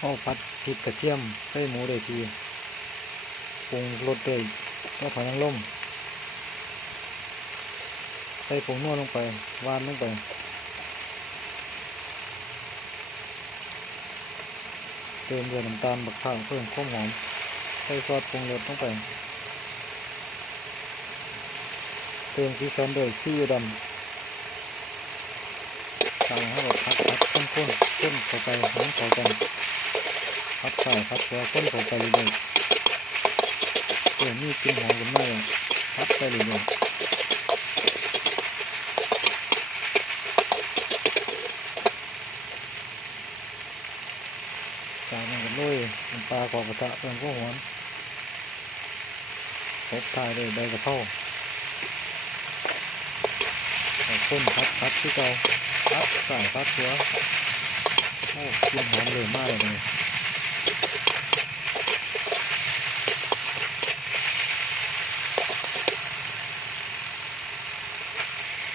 ข้าวผัดพริกกระเทียมใส่หมูได้ทีปรุงรสด้วยมะขามนางรมใส่ผงนวดลงไปวานลงไปเติมด้วยน้ำตาลบักข้าวเพิ่มความหอมใส่ซอสปรุงรสลงไป เติมสีสันด้วยซีอิ๊วดำใส่ให้แบบพัดพัด ข้นข้นข้นเข้าไปหอมเข้ากันพัดใส่พัดตัวข้นเข้าไปเรื่อยๆเติมมีกลิ่นหอมกันมากเลยพัดไปเรื่อยๆจากนั้นก็โรยน้ำปลากรอกกระทะเพิ่มข้าวหอมตบทายด้วยใบกระเพราข้นพัดพัดที่เก่า พัดใส่พัดหัวโอ้กินหอมเลยมากเลย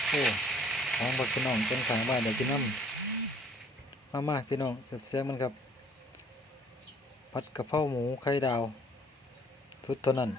โอ้หอมบักพี่น้องเป็นขางบ้านเดี๋ยวกินน้ำมามาพี่น้องเสียบเสียมันครับ ผัดกะเพราหมูไข่ดาวทุดเท่านั้น